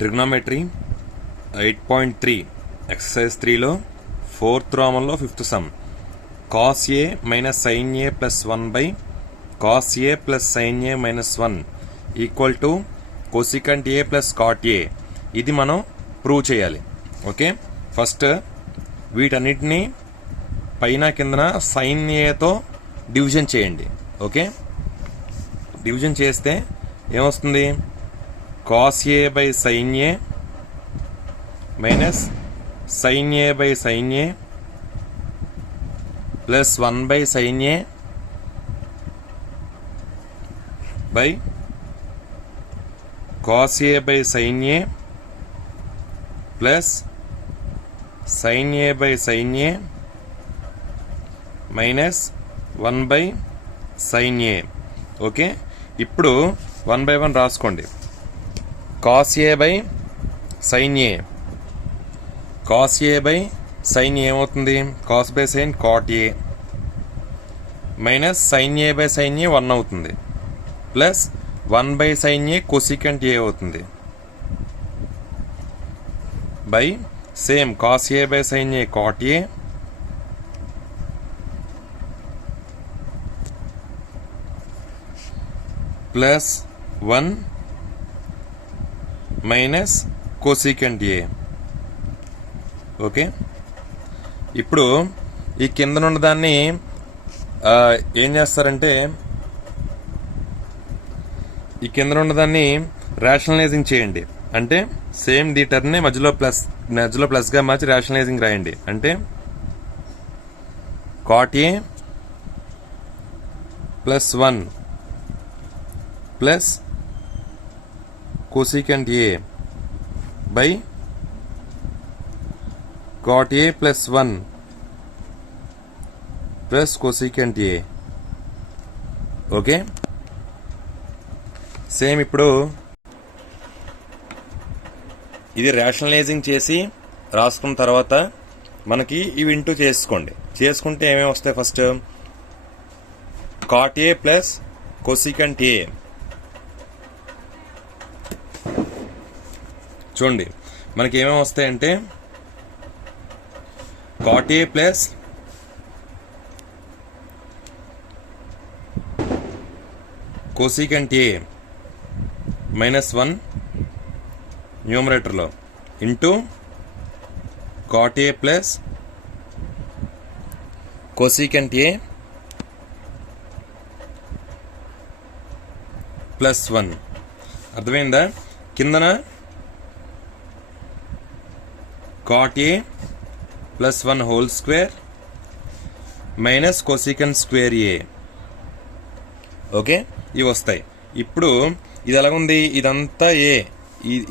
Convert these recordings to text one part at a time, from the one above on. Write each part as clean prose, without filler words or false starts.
Trigonometry 8.3 exercise 3లో 4th రోమన్లో 5th sum cos a minus sin a plus 1 by cos a plus sin a minus 1 equal to cosecant a plus cot a. ఇది మనం prove చేయాలి. Okay, first వీటన్నిటినీ పైన కిందన sin aతో division చేయండి. Okay, division చేస్తే ఏమొస్తుంది? cos a by sin a minus sin a by sin a ప్లస్ 1 by sin a by cos a by sin a plus sin a by sin a minus 1 by sin a. Okay, ఇప్పుడు 1 by 1 రాసుకోండి. cos a by sin a, cos a by sin a ఏమవుతుంది? cos by sin cot a minus sin a by sin a 1 అవుతుంది, plus 1 by sin a cosecant a అవుతుంది, by same cos a by sin a cot a ప్లస్ 1 minus cosecant a. Okay, ఇప్పుడు ఈ కింద ఉన్న దాన్ని ఏం చేస్తారంటే ఈ కింద ఉన్న దాన్ని రేషనలైజింగ్ చేయండి. అంటే సేమ్ ది టర్మ్ని మధ్యలో ప్లస్గా మార్చి రేషనలైజింగ్ రాయండి. అంటే cot a ప్లస్ 1 plus cosecant a by cot a plus 1 plus cosecant a. Okay, same ఇప్పుడు ఇది రేషనలైజింగ్ చేసి రాసుకున్న తర్వాత మనకి ఇవి ఇంటూ చేసుకుంటే ఏమేమి వస్తాయి? First cot a plus cosecant a. చూడండి మనకి ఏమేమి వస్తాయంటే cot a plus cosecant a minus 1 న్యూమరేటర్లో into cot a plus cosecant a ప్లస్ 1. అర్థమైందా? కిందన cot a ప్లస్ 1 whole square minus cosecant square a. Okay, ఇవి వస్తాయి. ఇప్పుడు ఇది ఎలాగుంది? ఇదంతా ఏ,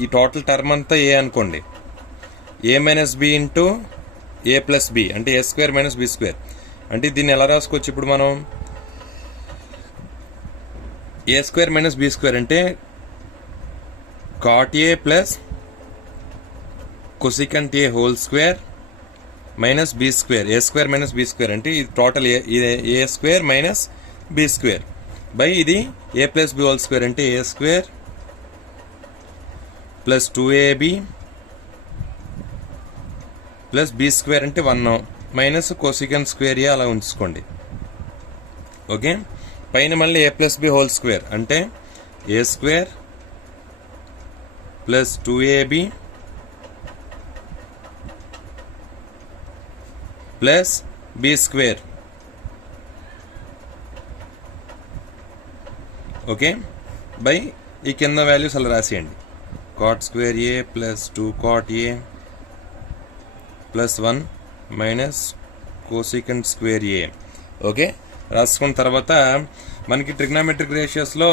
ఈ టోటల్ టర్మ్ అంతా ఏ అనుకోండి. A minus b into a plus b అంటే a square minus b square. అంటే దీన్ని ఎలా రాసుకోవచ్చు? ఇప్పుడు మనం a square minus b square అంటే cot a plus cosecant a whole square minus b square. A square minus b square అంటే ఇది total a square minus b square by ఇది a plus b whole square అంటే a square plus 2ab plus b square అంటే 1 minus cosecant square అలా ఉంచుకోండి. Okay, పైన మళ్ళీ a plus b whole square అంటే a square plus 2ab plus b square. Okay, by ఈ కింద వాల్యూస్ అలా రాసేయండి. cot square A plus 2 cot a ప్లస్ 1 మైనస్ cosecant స్క్వేర్ ఏ. ఓకే, రాసుకున్న తర్వాత మనకి ట్రిగ్నోమెట్రిక్ రేషియోస్లో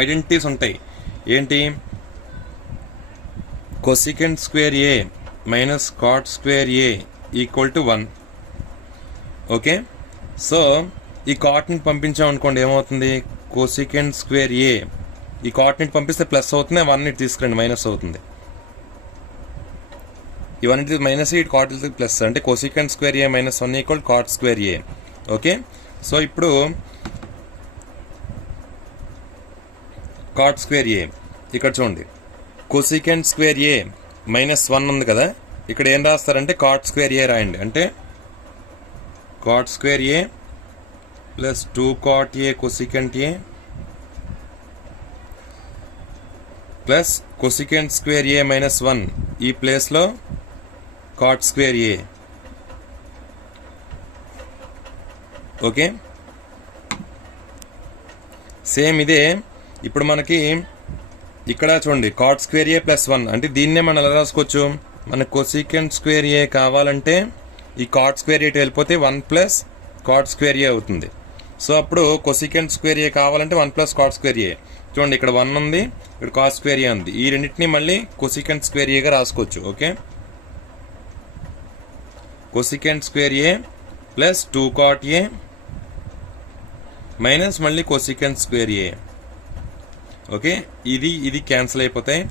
ఐడెంటిటీస్ ఉంటాయి. ఏంటి? cosecant square A minus cot square a equal to 1. Okay, so ఈ కాట్ని పంపించాం అనుకోండి, ఏమవుతుంది? cosecant స్క్వేర్ ఏ, ఈ కాట్ని పంపిస్తే ప్లస్ అవుతుంది, 1 ఇటు తీసుకురండి మైనస్ అవుతుంది. ఇవన్నీ మైనస్, ఇటు కాట్ ప్లస్ అంటే cosecant స్క్వేర్ ఏ మైనస్ 1 ఈక్వల్ cot స్క్వేర్ ఏ. ఓకే, సో ఇప్పుడు cot స్క్వేర్ ఏ ఇక్కడ చూడండి కొసికెంట్ స్క్వేర్ ఏ మైనస్ 1 ఉంది కదా, ఇక్కడ ఏం రాస్తారంటే కాట్ స్క్వేర్ ఏ రాయండి. అంటే cot square A plus 2 cot A cosecant A plus cosecant square A minus 1 ఈ ప్లేస్లో కాట్ స్క్వేర్ ఏ. ఓకే, సేమ్ ఇదే. ఇప్పుడు మనకి ఇక్కడ చూడండి కాట్ స్క్వేర్ ఏ ప్లస్ 1 అంటే దీన్నే మనం ఎలా రాసుకోవచ్చు, మనకు కొసికెంట్ స్క్వేర్ ఏ కావాలంటే ఈ కాట్ స్క్వేర్ ఏ వెళ్ళిపోతే 1 ప్లస్ కాట్ స్క్వేర్ ఏ అవుతుంది. సో అప్పుడు కొసికెంట్ స్క్వేర్ ఏ కావాలంటే 1 ప్లస్ కాట్ స్క్వేర్ ఏ. చూడండి ఇక్కడ 1 ఉంది, ఇక్కడ కాట్ స్క్వేర్ ఏ ఉంది. ఈ రెండింటిని మళ్ళీ కొసికెంట్ స్క్వేర్ ఏగా రాసుకోవచ్చు. Okay, cosecant square A plus 2 cot A minus మళ్ళీ కొసికెంట్ స్క్వేర్ ఏ. ఓకే, ఇది క్యాన్సిల్ అయిపోతాయి.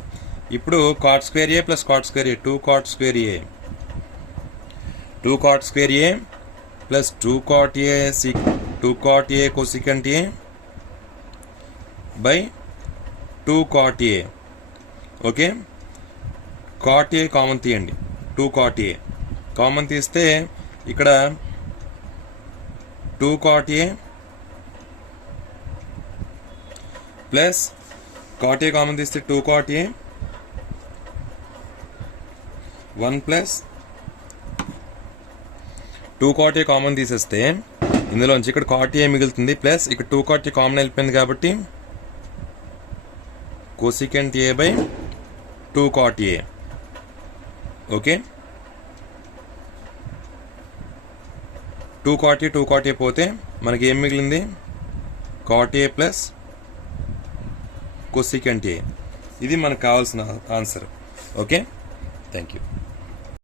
ఇప్పుడు cot square A plus cot square A 2 cot square A 2 cot square A plus 2 cot A cosecant A by 2 cot A. Okay, cot A common తీయండి, 2 cot A common తీస్తే ఇక్కడ 2 cot A plus cot A common తీస్తే 2 cot A 1 plus 2 cot A common తీసేస్తే ఇందులోంచి ఇక్కడ cot ఏ మిగులుతుంది, plus ఇక్కడ 2 cot A common వెళ్ళిపోయింది కాబట్టి cosecant A by 2 cot A. Okay, 2 cot A పోతే మనకి ఏం మిగిలింది, cot A plus cosecant A. ఇది మనకు కావాల్సిన ఆన్సర్. Okay, thank you.